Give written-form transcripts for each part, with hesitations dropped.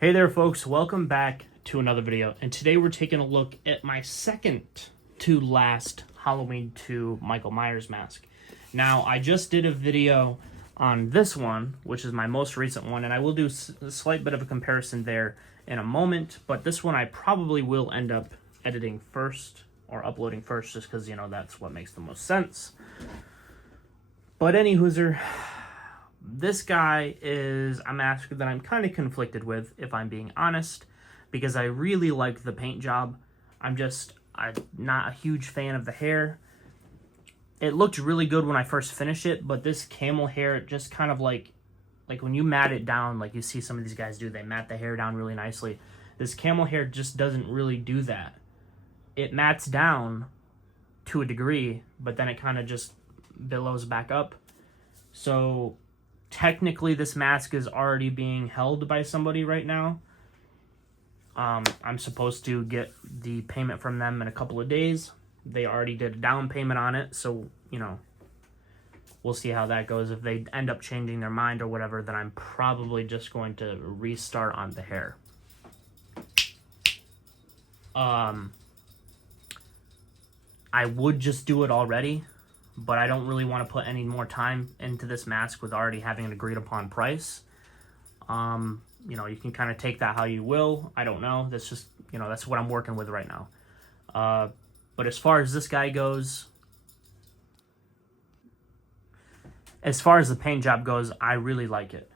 Hey there folks, welcome back to another video, and today we're taking a look at my second to last Halloween 2 Michael Myers mask. Now, I just did a video on this one, which is my most recent one, and I will do a slight bit of a comparison there in a moment, but this one I probably will end up editing first, or uploading first, just because, you know, that's what makes the most sense. But anywhooser, this guy is a mask that I'm kind of conflicted with, if I'm being honest, because I really like the paint job. I'm not a huge fan of the hair. It looked really good when I first finished it, but this camel hair, it just kind of like when you mat it down, like you see some of these guys do, they mat the hair down really nicely. This camel hair just doesn't really do that. It mats down to a degree, but then it kind of just billows back up. So technically this mask is already being held by somebody right now. I'm supposed to get the payment from them in a couple of days. They already did a down payment on it, so, you know, we'll see how that goes. If they end up changing their mind or whatever, then I'm probably just going to restart on the hair. I would just do it already, but I don't really want to put any more time into this mask with already having an agreed upon price. You know, you can kind of take that how you will. I don't know. That's just, you know, that's what I'm working with right now. But as far as this guy goes, as far as the paint job goes, I really like it.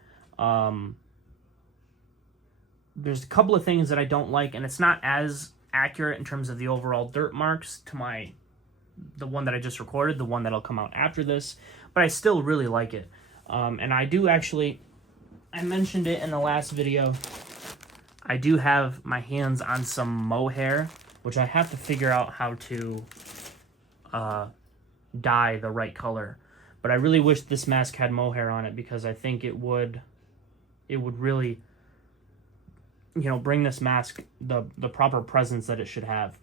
There's a couple of things that I don't like, and it's not as accurate in terms of the overall dirt marks to the one that I just recorded, the one that'll come out after this, but I still really like it. And I do actually, I mentioned it in the last video, I do have my hands on some mohair, which I have to figure out how to dye the right color. But I really wish this mask had mohair on it, because I think it would really, you know, bring this mask the proper presence that it should have.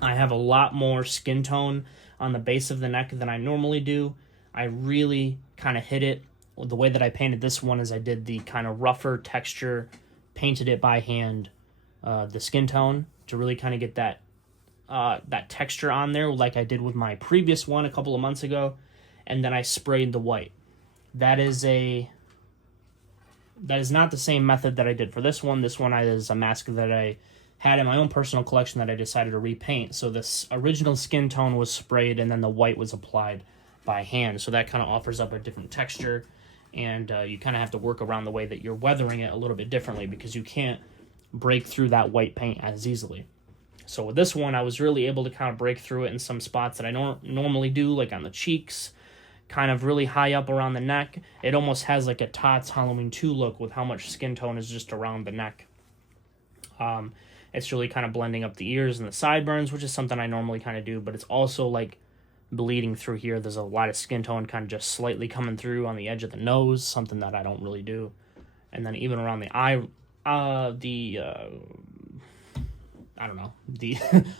I have a lot more skin tone on the base of the neck than I normally do. I really kind of hit it. The way that I painted this one is I did the kind of rougher texture, painted it by hand, the skin tone, to really kind of get that texture on there, like I did with my previous one a couple of months ago, and then I sprayed the white. That is not the same method that I did for this one. This one is a mask that I had in my own personal collection that I decided to repaint. So this original skin tone was sprayed, and then the white was applied by hand. So that kind of offers up a different texture, and you kind of have to work around the way that you're weathering it a little bit differently, because you can't break through that white paint as easily. So with this one, I was really able to kind of break through it in some spots that I don't normally do, like on the cheeks, kind of really high up around the neck. It almost has like a ToTs Halloween 2 look with how much skin tone is just around the neck. It's really kind of blending up the ears and the sideburns, which is something I normally kind of do, but it's also like bleeding through here. There's a lot of skin tone kind of just slightly coming through on the edge of the nose, something that I don't really do. And then even around the eye, I don't know,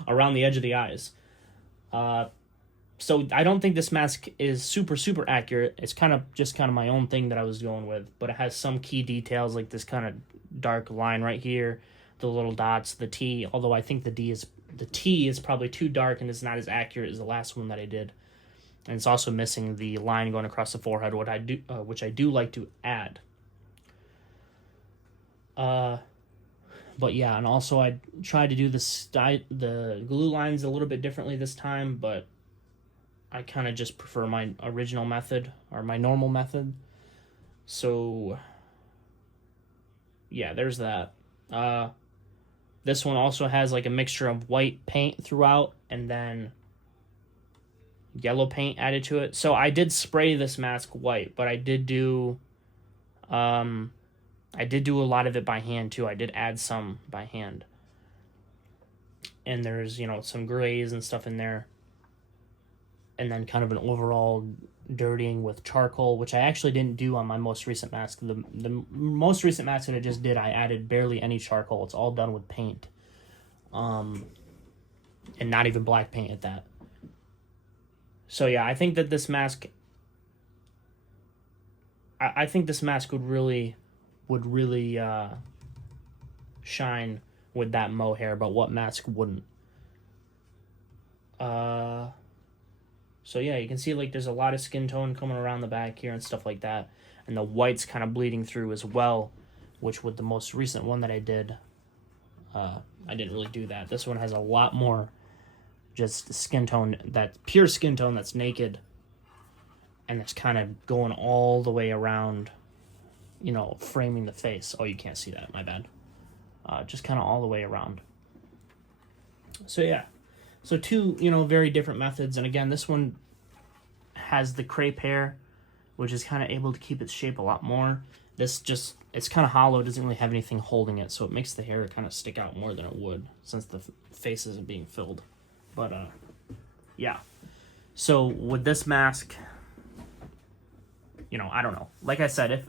around the edge of the eyes. So I don't think this mask is super accurate. It's kind of my own thing that I was going with, but it has some key details, like this kind of dark line right here, the little dots, the T, although I think the T is probably too dark and it's not as accurate as the last one that I did. And it's also missing the line going across the forehead, which I do like to add. But yeah, and also I tried to do the glue lines a little bit differently this time, but I kind of just prefer my original method, or my normal method. So yeah, there's that. This one also has like a mixture of white paint throughout and then yellow paint added to it. So I did spray this mask white, but I did do a lot of it by hand too. I did add some by hand. And there's, you know, some grays and stuff in there. And then kind of an overall dirtying with charcoal, which I actually didn't do on my most recent mask. The most recent mask that I just did, I added barely any charcoal. It's all done with paint. And not even black paint at that. So yeah, I think that this mask, I think this mask would really shine with that mohair, but what mask wouldn't? So yeah, you can see like there's a lot of skin tone coming around the back here and stuff like that. And the white's kind of bleeding through as well, which with the most recent one that I did, I didn't really do that. This one has a lot more just skin tone, that pure skin tone that's naked. And it's kind of going all the way around, you know, framing the face. Oh, you can't see that, my bad. Just kind of all the way around. So yeah. So two, you know, very different methods. And again, this one has the crepe hair, which is kind of able to keep its shape a lot more. This just, it's kind of hollow, doesn't really have anything holding it, so it makes the hair kind of stick out more than it would since the face isn't being filled. But, yeah. So with this mask, you know, I don't know. Like I said,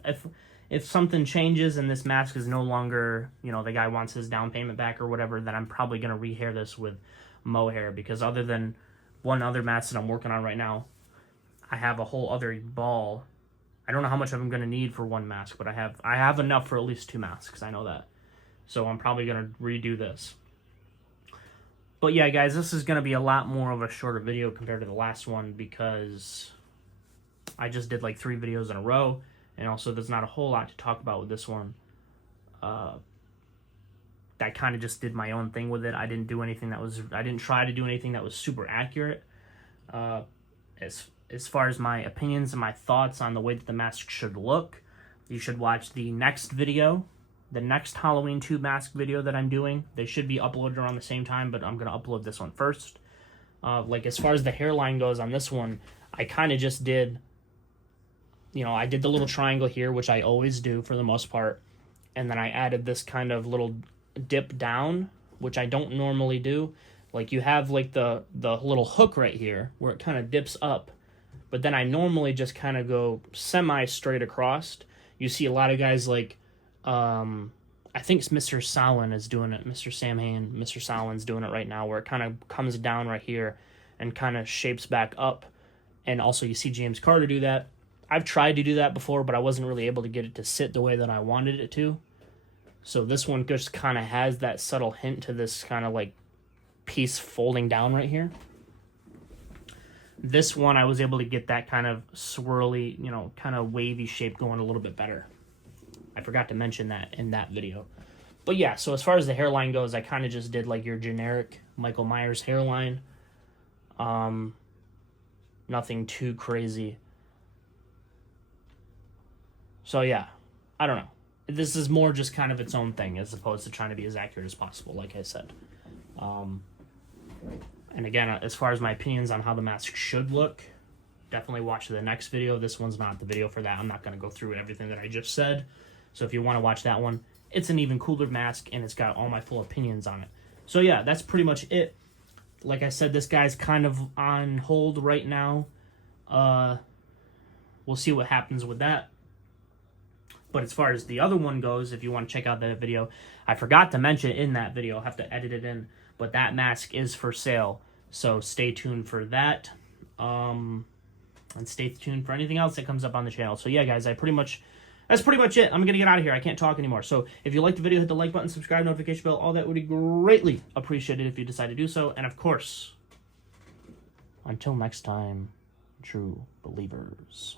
if something changes and this mask is no longer, you know, the guy wants his down payment back or whatever, then I'm probably going to rehair this with mohair, because other than one other mask that I'm working on right now, I have a whole other ball. I don't know how much I'm going to need for one mask, but I have enough for at least 2 masks. I know that. So I'm probably going to redo this. But yeah, guys, this is going to be a lot more of a shorter video compared to the last one, because I just did like 3 videos in a row, and also there's not a whole lot to talk about with this one. I kind of just did my own thing with it. I didn't try to do anything that was super accurate. As far as my opinions and my thoughts on the way that the mask should look, you should watch the next video, the next Halloween 2 mask video that I'm doing. They should be uploaded around the same time, but I'm going to upload this one first. Like as far as the hairline goes on this one, I kind of just did, you know, I did the little triangle here, which I always do for the most part. And then I added this kind of little dip down, which I don't normally do. Like you have like the little hook right here where it kind of dips up, but then I normally just kind of go semi straight across. You see a lot of guys like I think Mr. Samhain is doing it. Mr. Samhain's doing it right now, where it kind of comes down right here and kind of shapes back up. And also you see James Carter do that. I've tried to do that before, but I wasn't really able to get it to sit the way that I wanted it to. So this one just kind of has that subtle hint to this kind of like piece folding down right here. This one, I was able to get that kind of swirly, you know, kind of wavy shape going a little bit better. I forgot to mention that in that video. But yeah, so as far as the hairline goes, I kind of just did like your generic Michael Myers hairline. Nothing too crazy. So yeah, I don't know. This is more just kind of its own thing as opposed to trying to be as accurate as possible, like I said. And again, as far as my opinions on how the mask should look, definitely watch the next video. This one's not the video for that. I'm not going to go through everything that I just said. So if you want to watch that one, it's an even cooler mask, and it's got all my full opinions on it. So yeah, that's pretty much it. Like I said, this guy's kind of on hold right now. We'll see what happens with that. But as far as the other one goes, if you want to check out that video, I forgot to mention it in that video. I'll have to edit it in. But that mask is for sale. So stay tuned for that. And stay tuned for anything else that comes up on the channel. So yeah, guys, that's pretty much it. I'm going to get out of here. I can't talk anymore. So if you liked the video, hit the like button, subscribe, notification bell. All that would be greatly appreciated if you decide to do so. And of course, until next time, true believers.